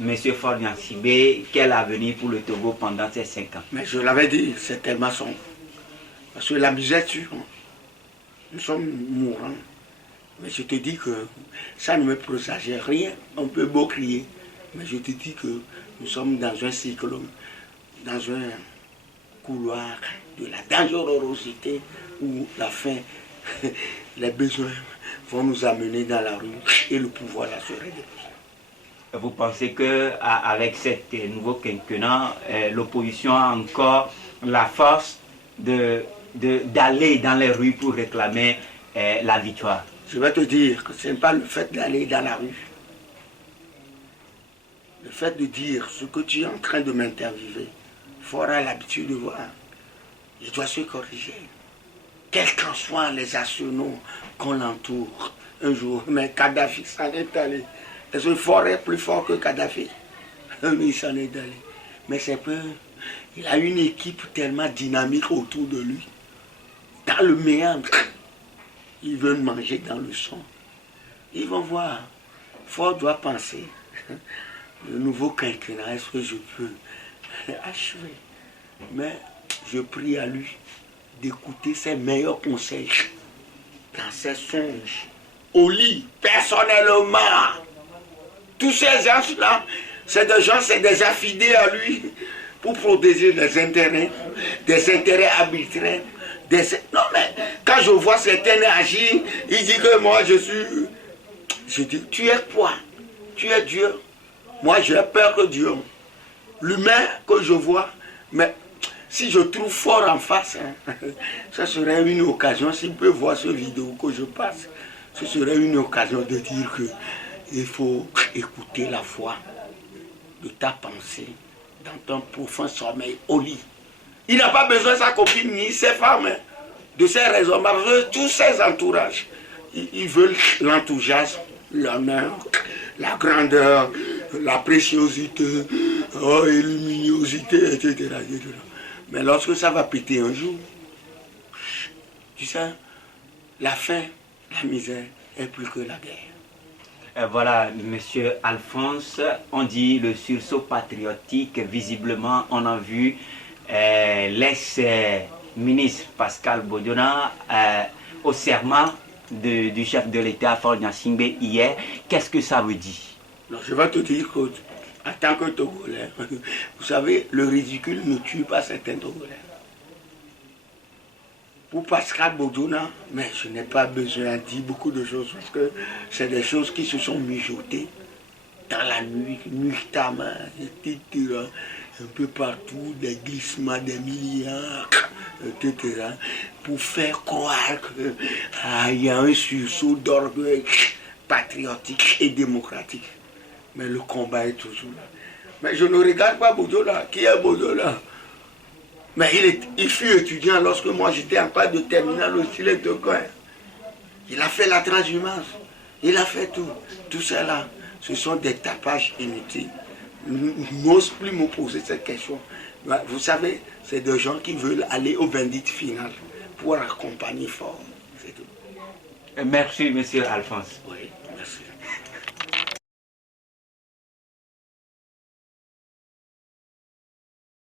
Monsieur Faure Gnassingbé, quel avenir pour le Togo pendant ces 5 ans? Mais je l'avais dit, c'est tellement sombre. Parce que la misère tue. Nous sommes mourants. Mais je te dis que ça ne me présageait rien. On peut beau crier. Mais je te dis que nous sommes dans un cycle, dans un couloir de la dangerosité où la faim, les besoins vont nous amener dans la rue et le pouvoir la serait déposé. Vous pensez qu'avec cet nouveau quinquennat, l'opposition a encore la force d'aller dans les rues pour réclamer la victoire? Je vais te dire que ce n'est pas le fait d'aller dans la rue. Le fait de dire ce que tu es en train de m'interviewer, Faure a l'habitude de voir. Il doit se corriger. Quels qu'en soient les arsenaux qu'on l'entoure un jour. Mais Kadhafi s'en est allé. Est-ce que Faure est plus fort que Kadhafi? Il s'en est allé. Mais c'est peu. Il a une équipe tellement dynamique autour de lui. Dans le méandre. Ils veulent manger dans le son. Ils vont voir. Faure doit penser. Le nouveau quinquennat, est-ce que je peux achever? Mais je prie à lui d'écouter ses meilleurs conseils dans ses songes, au lit, personnellement. Tous ces gens-là, c'est des affidés à lui pour protéger des intérêts arbitraires. Non mais, quand je vois certains agir, il dit que moi je suis... Je dis, tu es quoi? Tu es Dieu. Moi j'ai peur que Dieu. L'humain que je vois, mais si je trouve Faure en face, ça serait une occasion, s'il peut voir ce vidéo que je passe, ce serait une occasion de dire que il faut écouter la voix de ta pensée dans ton profond sommeil au lit. Il n'a pas besoin de sa copine ni ses femmes, de ses raisons, parce que tous ses entourages, ils veulent l'enthousiasme, l'honneur, la grandeur, la préciosité, et luminosité, etc., etc. Mais lorsque ça va péter un jour, tu sais, la faim, la misère est plus que la guerre. Voilà, monsieur Alphonse, on dit le sursaut patriotique. Visiblement, on a vu l'ex-ministre Pascal Bodiona au serment du chef de l'État, Faure Gnassingbé, hier. Qu'est-ce que ça veut dire? Non, je vais te dire que, en tant que Togolais, vous savez, le ridicule ne tue pas certains Togolais. Pour Pascal Bodiona, mais je n'ai pas besoin de dire beaucoup de choses parce que c'est des choses qui se sont mijotées dans la nuit, nuitamment, etc. Un peu partout, des glissements, des milliards, etc. Pour faire croire qu'il y a un sursaut d'orgueil patriotique et démocratique. Mais le combat est toujours là. Mais je ne regarde pas Bodiona. Qui est Bodiona? Mais il fut étudiant lorsque moi j'étais en classe de terminale au stylet de coin. Il a fait la transhumance. Il a fait tout. Tout cela, ce sont des tapages inutiles. Je n'ose plus me poser cette question. Vous savez, c'est des gens qui veulent aller au vindicte final pour accompagner Faure. C'est tout. Merci, monsieur Alphonse. Oui.